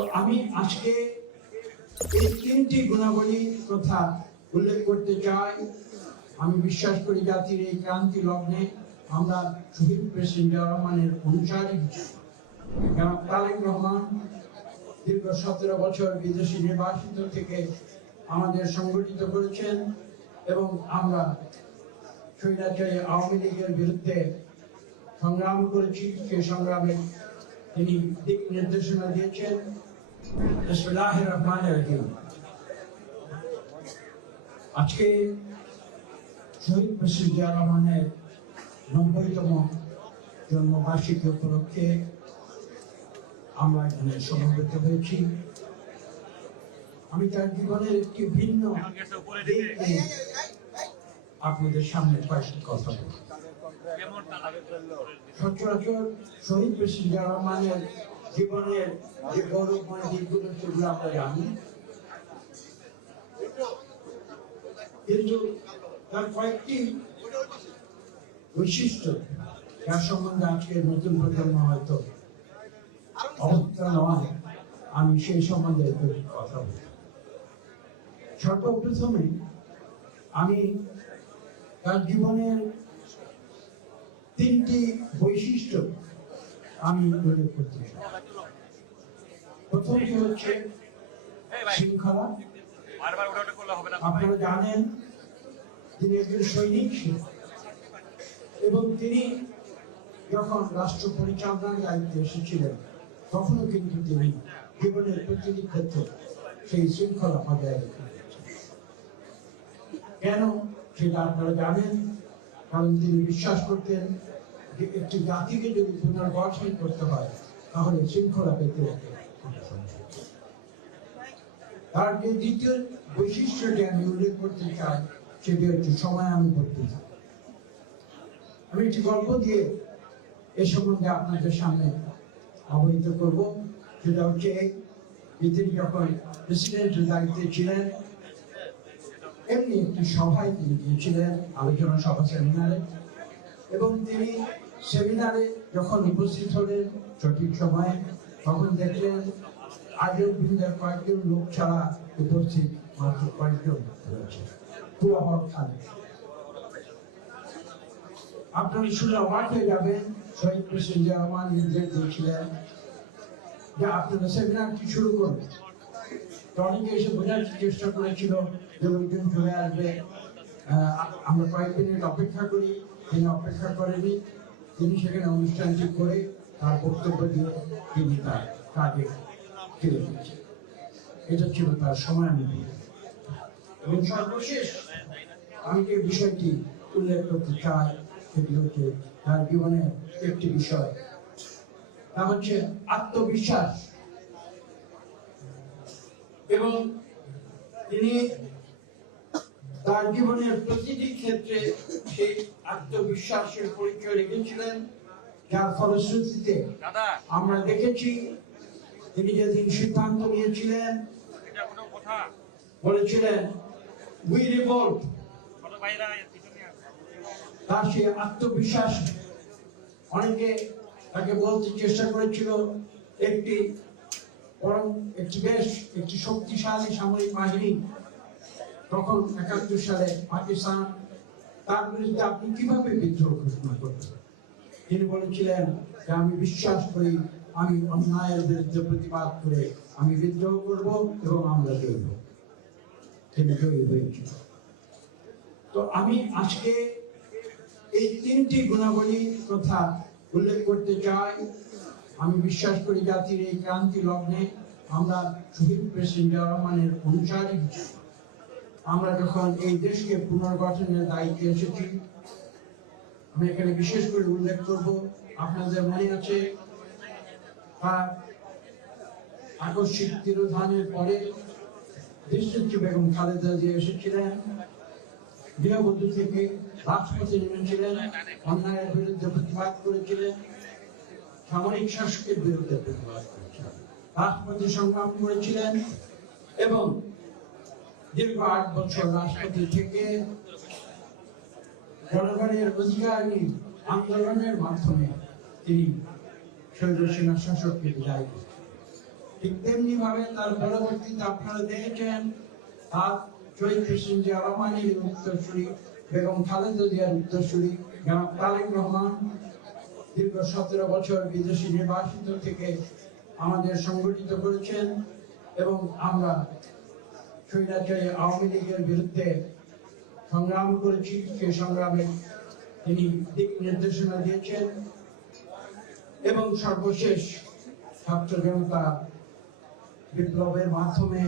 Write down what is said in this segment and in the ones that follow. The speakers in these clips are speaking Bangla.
তো আমি আজকে এই তিনটি গুণাবলী কথা উল্লেখ করতে চাই। আমি বিশ্বাস করি জাতির এই ক্রান্তি লগ্নে আমরা শহীদ প্রেসিডেন্ট জিয়া রহমানের অনুসারী জনাব তারেক রহমান দীর্ঘ 17 বছর বিদেশি নির্বাসিত থেকে আমাদের সংগঠিত করেছেন এবং আমরা স্বৈরাচারী আওয়ামী লীগের বিরুদ্ধে সংগ্রাম করেছি। সেই সংগ্রামে তিনি দিক নির্দেশনা দিয়েছেন। বিসমিল্লাহির রহমানির রহিম। আজকে শহীদ প্রেসিডেন্ট জিয়া রহমানের 90তম জন্মবার্ষিকী উপলক্ষে আমরা এখানে সমবেত হয়েছি। আমি তার জীবনের একটি ভিন্ন দিক নিয়ে আপনাদের সামনে কয়েকটি কথা বলব। সচরাচর শহীদ প্রেসিডেন্ট জিয়া রহমানের জীবনের যে গৌরবময় দিকগুলো সেগুলো আমরা জানি, কিন্তু তার কয়েকটি বৈশিষ্ট্য যার সম্বন্ধে আজকে নতুন প্রজন্ম হয়তো অবস্থা নয়, আমি সেই সম্বন্ধে কথা বলব। সর্বপ্রথমে আমি তার জীবনের তিনটি বৈশিষ্ট্য আমি উল্লেখ করতে চাই। প্রথমটি হচ্ছে শৃঙ্খলা। আপনারা জানেন তিনি একজন সৈনিক ছিলেন এবং তিনি যখন রাষ্ট্র পরিচালনার দায়িত্বে এসেছিলেন তখনও কিন্তু তিনি জীবনের প্রতিটি ক্ষেত্রে সেই শৃঙ্খলা বজায় রেখেছেন। কেন সেটা আপনারা জানেন, কারণ তিনি বিশ্বাস করতেন যে একটি জাতিকে যদি পুনর্গঠন করতে হয় তাহলে শৃঙ্খলা পেতে হবে। তার যে দ্বিতীয় বৈশিষ্ট্যটি আমি উল্লেখ করতে চাই সেটি হচ্ছে সময়ানুবর্তিতা। আমি একটি গল্প দিয়ে এ সম্বন্ধে আপনাদের সামনে অবহিত করব। সেটা হচ্ছে যে তিনি যখন প্রেসিডেন্টের দায়িত্বে ছিলেন এমনি একটি সভায় তিনি গিয়েছিলেন, আলোচনা সভা, সেমিনারে, এবং তিনি সেমিনারে যখন উপস্থিত হলেন সঠিক সময়ে তখন দেখলেন আয়োজক বৃন্দের কয়েকজন লোক ছাড়া উপস্থিত মাত্র কয়েকজন রয়েছে, পুরো হল খালি। আপনারা শুনে অবাক হয়ে যাবেন। শহীদ প্রেসিডেন্ট জিয়া রহমান নির্দেশ দিয়েছিলেন যে আপনারা সেমিনারটি শুরু করুন। অনেকে এসে বোঝার চেষ্টা করেছিল যে লোকজন চলে আসবে, আমরা কয়েক মিনিট অপেক্ষা করি। তিনি অপেক্ষা করেনি, তিনি সেখানে অনুষ্ঠানটি করে তার বক্তব্য দিয়ে তিনি তার কাজে ফিরে গেছেন। এটা ছিল তার সময়ানুবর্তিতা। এবং সর্বশেষ আমি যে বিষয়টি উল্লেখ করতে চাই সেটি হচ্ছে তার জীবনের একটি বিষয়, তা হচ্ছে আত্মবিশ্বাস। এবং তিনি তার জীবনের প্রতিটি ক্ষেত্রে সেই আত্মবিশ্বাসের পরিচয় রেখেছিলেন, যার ফলশ্রুতিতে আমরা দেখেছি তিনি যেদিন সিদ্ধান্ত নিয়েছিলেন বলেছিলেন উই রিভোল্ট, তার সেই আত্মবিশ্বাস অনেকে তাকে বলতে চেষ্টা করেছিল একটি শক্তিশালী সামরিক বাহিনী তখন 71 সালে পাকিস্তান, তার বিরুদ্ধে আপনি কিভাবে বিদ্রোহ ঘোষণা করবেন? তিনি বলেছিলেন যে আমি বিশ্বাস করি আমি অন্যায়ের বিরুদ্ধে প্রতিবাদ করে আমি বিদ্রোহ করব এবং আমরা জয়ী হব। তিনি জয়ী হয়েছিল। তো আমি আজকে এই তিনটি গুণাবলী কথা উল্লেখ করতে চাই। আমি বিশ্বাস করি জাতির এই ক্রান্তি লগ্নে আমরা শহীদ প্রেসিডেন্ট জিয়া রহমানের অনুসারী। আমরা যখন এই দেশকে পুনর্গঠনের দায়িত্বে এসেছি, আমি এখানে বিশেষ করে উল্লেখ করব, আপনাদের মনে আছে তার আকস্মিক তিরোধানের পরে দেশনেত্রী বেগম খালেদা জিয়া এসেছিলেন, গৃহবধূ থেকে রাজপথে নেমেছিলেন, অন্যায়ের বিরুদ্ধে প্রতিবাদ করেছিলেন, সামরিক শাসকের বিরুদ্ধে প্রতিবাদ করেছিলেন, রাজপথে সংগ্রাম করেছিলেন এবং দীর্ঘ 8 বছর রাজপথে থেকে জনগণের অধিকার আন্দোলনের মাধ্যমে তিনি স্বৈর সেনা শাসককে বিদায় করেন। ঠিক তেমনি ভাবে তার পরবর্তীতে আপনারা দেখেছেন আর শহীদ প্রেসিডেন্ট জিয়া রহমানের উত্তরসূরি বেগম খালেদা জিয়ার উত্তরসূরি জনাব তারেক রহমান দীর্ঘ 17 বছর বিদেশি নির্বাসিত থেকে আমাদের সংগঠিত করেছেন এবং আমরা স্বৈরাচারী আওয়ামী লীগের বিরুদ্ধে সংগ্রাম করেছি। সেই সংগ্রামে তিনি দিক নির্দেশনা দিয়েছেন এবং সর্বশেষ ছাত্র জনতা বিপ্লবের মাধ্যমে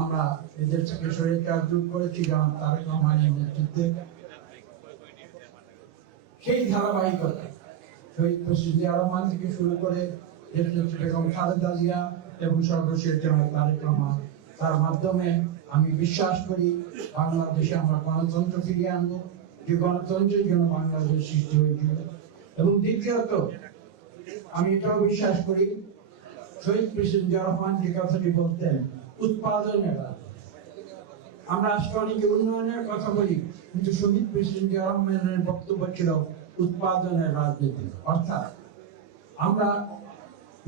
আমরা এদের থেকে স্বৈরাচার দূর করেছি জনাব তারেক রহমানের নেতৃত্বে। সেই ধারাবাহিকতা শহীদ প্রেসিডেন্ট জিয়া রহমান থেকে শুরু করে বেগম খালেদা জিয়া এবং সর্বশেষ জনাব তারেক রহমান, তার মাধ্যমে আমি বিশ্বাস করি বাংলাদেশে আমরা গণতন্ত্র ফিরিয়ে আনবো, যে গণতন্ত্রের জন্য বাংলাদেশ সৃষ্টি হয়েছিল। এবং দ্বিতীয়ত আমি এটাও বিশ্বাস করি শহীদ প্রেসিডেন্ট জিয়া রহমান যে কথাটি বলতেন উৎপাদনের, আমরা আজকে অনেকে উন্নয়নের কথা বলি কিন্তু শহীদ প্রেসিডেন্ট জিয়া রহমানের বক্তব্য ছিল উৎপাদনের রাজনীতি, অর্থাৎ আমরা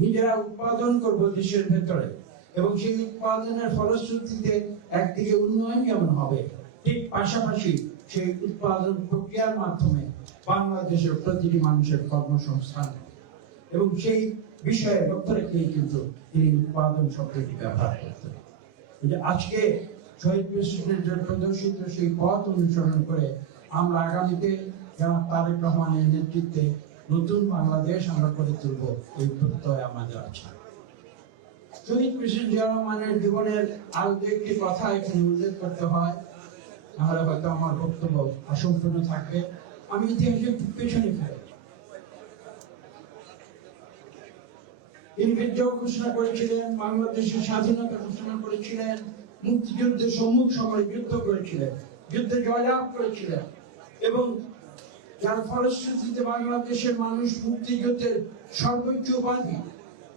নিজেরা উৎপাদন করব দেশের ভেতরে এবং সেই উৎপাদনের ফলশ্রুতিতে একদিকে উন্নয়ন যেমন হবে ঠিক পাশাপাশি সেই উৎপাদন প্রক্রিয়ার মাধ্যমে বাংলাদেশের প্রতিটি মানুষের কর্মসংস্থান এবং সেই বিষয়ে লক্ষ্য রেখেই কিন্তু তিনি উৎপাদন শব্দটি ব্যবহার করতেন। আজকে শহীদ প্রেসিডেন্টের প্রদর্শিত সেই পথ অনুসরণ করে আমরা আগামীতে জনাব তারেক রহমানের নেতৃত্বে নতুন বাংলাদেশ আমরা করে তুলব, এই প্রত্যয় আমাদের আছে। শহীদ প্রেসিডেন্ট জিয়া রহমানের জীবনের আরো একটি কথা এখানে উল্লেখ করতে হয়, নাহলে হয়তো আমার বক্তব্য অসম্পূর্ণ থাকবে। আমি ইতিহাসের পেছনে ফেলি। তিনি বিদ্রোহ ঘোষণা করেছিলেন, বাংলাদেশের স্বাধীনতা ঘোষণা করেছিলেন, মুক্তিযুদ্ধের সম্মুখ সমরে যুদ্ধ করেছিলেন, যুদ্ধে জয়লাভ করেছিলেন এবং যার ফলশ্রুতিতে বাংলাদেশের মানুষ মুক্তিযুদ্ধের সর্বোচ্চ উপাধি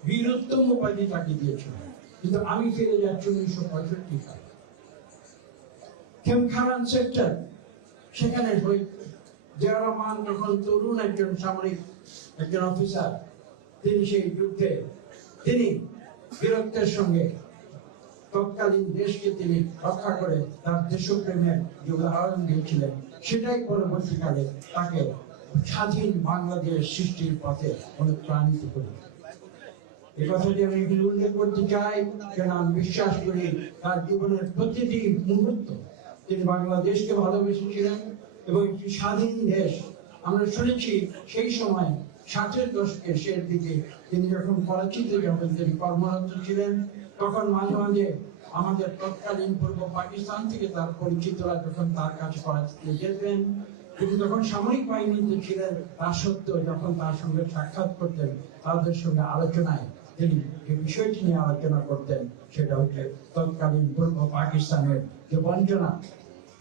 বীরোত্তম উপাধি তাকে দিয়েছিল। কিন্তু আমি ফিরে যাচ্ছি 1965 সালে খেমখারান সেক্টর, সেখানে জিয়া রহমান তখন তরুণ একজন সামরিক একজন অফিসার, তিনি সেই যুদ্ধে তিনি বীরত্বের সঙ্গে তৎকালীন দেশকে তিনি রক্ষা করে তার দেশপ্রেমের যে উদাহরণ দিয়েছিলেন, সেটাই পরবর্তীকালে তাকে স্বাধীন বাংলাদেশ সৃষ্টির পথে অনুপ্রাণিত করে। এই কথাটি আমি এখানে উল্লেখ করতে চাই, কেন আমি বিশ্বাস করি তার জীবনের প্রতিটি মুহূর্ত তিনি বাংলাদেশকে ভালোবেসেছিলেন এবং একটি স্বাধীন দেশ। আমরা শুনেছি সেই সময় 60-এর দশকের শেষ দিকে তিনি যখন করাচিতে যখন তিনি কর্মরত ছিলেন, তখন মাঝে মাঝে আমাদের তৎকালীন পূর্ব পাকিস্তান থেকে তার পরিচিতরা যখন তার কাছে করাচিতে যেতেন, তিনি তখন সামরিক বাহিনীতে ছিলেন, তা সত্ত্বেও যখন তার সঙ্গে সাক্ষাৎ করতেন, তাদের সঙ্গে আলোচনায় তিনি যে বিষয়টি নিয়ে আলোচনা করতেন সেটা হচ্ছে তৎকালীন পূর্ব পাকিস্তানের যে বঞ্চনা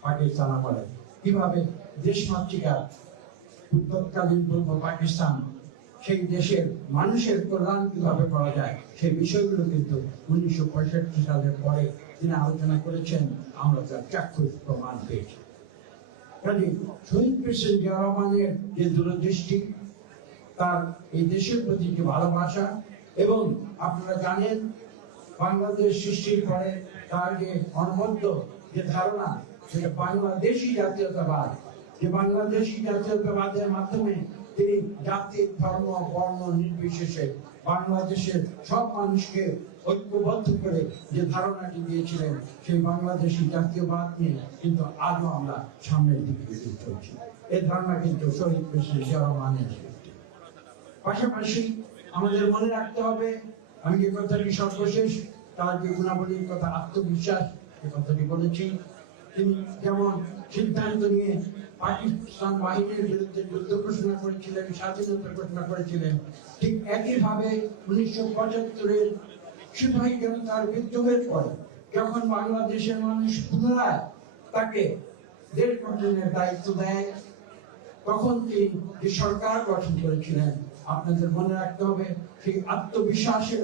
পাকিস্তান আমলে, কিভাবে দেশমাতৃকা তৎকালীন পূর্ব পাকিস্তান সেই দেশের মানুষের কল্যাণ কিভাবে করা যায় সেই বিষয়গুলো কিন্তু 1965 সালের পরে তিনি আলোচনা করেছেন, আমরা তার চাক্ষুষ প্রমাণ পেয়েছি। কাজে শহীদ প্রেসিডেন্ট জিয়া রহমানের যে দূরদৃষ্টি, তার এই দেশের প্রতি যে ভালোবাসা, এবং আপনারা জানেন বাংলাদেশ সৃষ্টির পরে তার যে অনবদ্য যে ধারণা, সেটা বাংলাদেশি জাতীয়তাবাদ, যে বাংলাদেশি জাতীয়তাবাদের মাধ্যমে তিনি জাতি ধর্ম বর্ণ নির্বিশেষে বাংলাদেশের সব মানুষকে ঐক্যবদ্ধ করে যে ধারণাটি দিয়েছিলেন, সেই বাংলাদেশি জাতীয়বাদ নিয়ে কিন্তু আজও আমরা সামনের দিকে এগিয়ে চলছি। এই ধারণা কিন্তু শহীদ প্রেসিডেন্ট জিয়া রহমানের সৃষ্টি। পাশাপাশি আমাদের মনে রাখতে হবে, আমি যে কথাটি সর্বশেষ তার যে গুণাবলীর কথা, আত্মবিশ্বাস, যে কথাটি বলেছি, তিনি যেমন সিদ্ধান্ত নিয়ে পাকিস্তান বাহিনীর বিরুদ্ধে যুদ্ধ ঘোষণা করেছিলেন, স্বাধীনতা ঘোষণা করেছিলেন, ঠিক একইভাবে 1975-এর সিপাহী জনতার বিদ্রোহের পরে যখন বাংলাদেশের মানুষ পুনরায় তাকে দেশ গঠনের দায়িত্ব দেয়, তখন তিনি যে সরকার গঠন করেছিলেন, আপনাদের মনে রাখতে হবে সেই আত্মবিশ্বাসের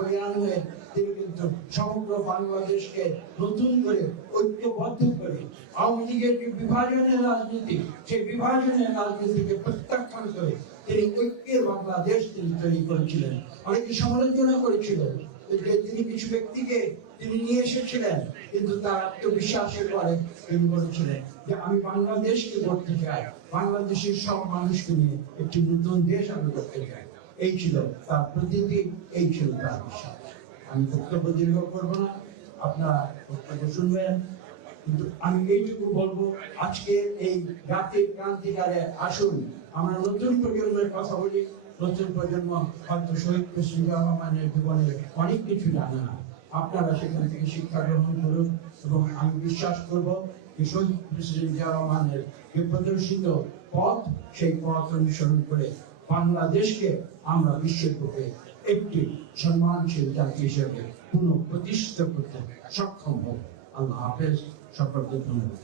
বয়ান হয়ে তিনি কিন্তু সমগ্র বাংলাদেশকে নতুন করে ঐক্যবদ্ধ করে আওয়ামী লীগের যে বিভাজনের রাজনীতি, সেই বিভাজনের রাজনীতিকে প্রত্যাখ্যান করে তিনি ঐক্যের বাংলাদেশ তিনি তৈরি করেছিলেন। অনেকে সমালোচনা করেছিলেন যে তিনি কিছু ব্যক্তিকে তিনি নিয়ে এসেছিলেন, কিন্তু তার আত্মবিশ্বাসের পরে তিনি বলেছিলেন যে আমি বাংলাদেশকে করতে চাই, বাংলাদেশের সব মানুষকে নিয়ে একটি নতুন দেশ আমি করতে চাই। এই ছিল তার প্রতিনিধি, এই ছিল তার বিশ্বাস। আমি বক্তব্য দীর্ঘ করবো না, আপনারা বক্তব্য শুনবেন, কিন্তু আমি এইটুকু বলবো, আজকে এই জাতির ক্রান্তিকারে আসুন আমরা নতুন প্রজন্মের কথা বলি। নতুন প্রজন্ম হয়তো শহীদ প্রেসিডেন্ট জিয়াউর রহমানের জীবনের অনেক কিছু জানে না, আপনারা সেখান থেকে শিক্ষা গ্রহণ করুন এবং আমি বিশ্বাস করব যে শহীদ প্রেসিডেন্ট জিয়াউর রহমানের যে প্রদর্শিত পথ, সেই পথ অনুসরণ করে বাংলাদেশকে আমরা বিশ্বের বুকে একটি সম্মানশীল জাতি হিসেবে পুনঃপ্রতিষ্ঠিত করতে সক্ষম হব। আল্লাহ হাফেজ, সকলকে ধন্যবাদ।